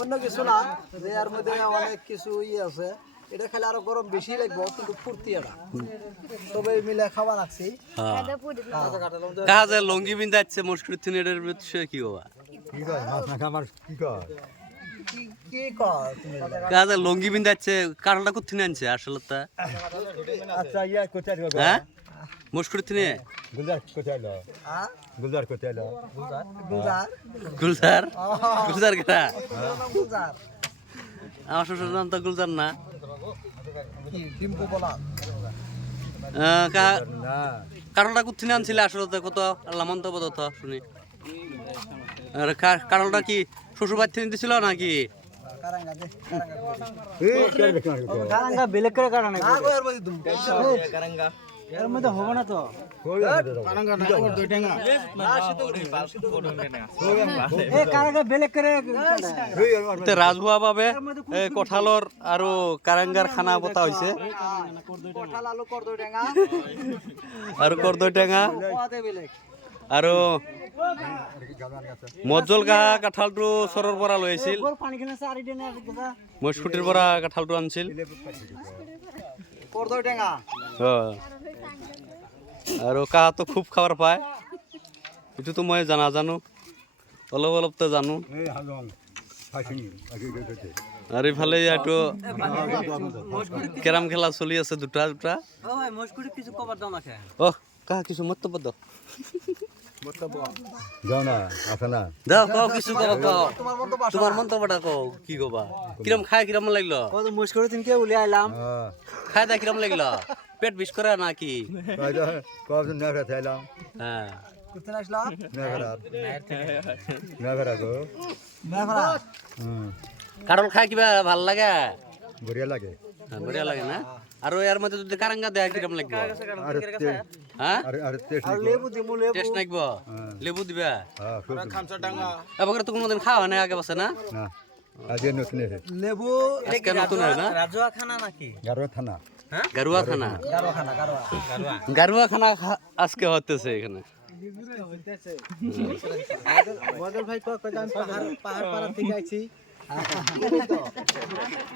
অন্য কিছু না, যে এর মধ্যে অনেক কিছু আছে। এটা খেলে আরো গরম বেশি লাগবে, কিন্তু ফুর্তি এটা তবে মিলে খাওয়া রাখছি। কাজে লঙ্গি বিন্দা যাচ্ছে মুশকিল থিনে এর বিষয়ে কি বাবা কি কয় মাছ না খামার কি কয় কি কর তুমি? কাজে লঙ্গি বিন্দা যাচ্ছে কারণটা কোথা আনছে আসলে তা আচ্ছা ইয়া কোথায় গো হ্যাঁ মুশকিল থিনে গুলজার কোথায় লো হ্যাঁ গুলজার কোথায় লো গুলজার গুলজার গুলজার কেটা গুলজার আমার শ্বশুর নাম তো গুলজার না কি ডিম্পু বলা না কারণটা কোথা আনছিলে আসলে তো কত আল্লাহ মন্তব্য তো শুনি আর কারণটা কি শ্বশুর বাড়ি থেকে দিছিল নাকি কারাঙ্গা দে কারাঙ্গা এই কে দেখছ কারাঙ্গা বেলে করে কারাঙ্গা না গো এর মধ্যে দুম কারাঙ্গা এর মধ্যে হবে না তো কারাঙ্গা না ওর দুই টাঙ্গা এ কারাঙ্গা বেলে করে তে রাজভুয়া পাবে কঠালর আৰু কারাঙ্গার খানা পতা হইছে কঠাল আলু কর দুই টাঙ্গা আৰু কর্দৈ টেঙা কোয়াতে বেলে আৰু মজ্জল গাহা কাঁঠালটো চৰৰ পৰা লৈ আহিছিল পানি কিনে সারি দেনে দেখা মস্কুটিৰ পৰা কাঁঠালটো আনিছিল কর দুই টাঙ্গা আৰু কাহটো খুব খাবার পায় এইটোতো মই জানো অলপ অলপতো জানো এই হালং ফাইছিং আগে গেছে আৰু ইফালে এইটো কেৰাম খেলা চলি আছে দুটা ও ভাই মস্কুটি কিছু কভার দাও না খা কাহা কিছু মন্তব্য দাও যাও না আছে না দাও কও কিছু কও তোমার মতো বাসা তোমার মন্তব্যটা কও কি কবা কিরম খায় কিরম লাগলো ও তো মস্কুটি তিনকে উলি আইলাম হ্যাঁ খায় দা কিরম লাগলো পেট বিষ করে নাকি কয়টা কয়জন না খাইলাম হ্যাঁ কোথায় আসলাম না খারাপ গো মেঘরা কারণ খায় কিবা ভাল লাগে বঢ়িয়া লাগে বঢ়িয়া লাগে না আৰু ইয়াৰ মধ্যে যদি কারাঙ্গা দেয় কিরম লাগবে আর হ্যাঁ আর টেস্ট আর লেবু দিমু লেবু টেস্ট নাকব লেবু দিবা হ্যাঁ খুব এবার তো কোনোদিন খাওয়া হয় না আগে পাশে না না আজকে নতুন এসে লেবু আজকে নতুন হয় না রাজুয়া খানা নাকি গারো থানা গারুয়া খানা গারোয়া খানা গারোয়া গারুয়া খানা আজকে হতেছে এখানে বদল ভাই কয় কয় পাহাড় পাহাড় পাড়া থেকে আইছি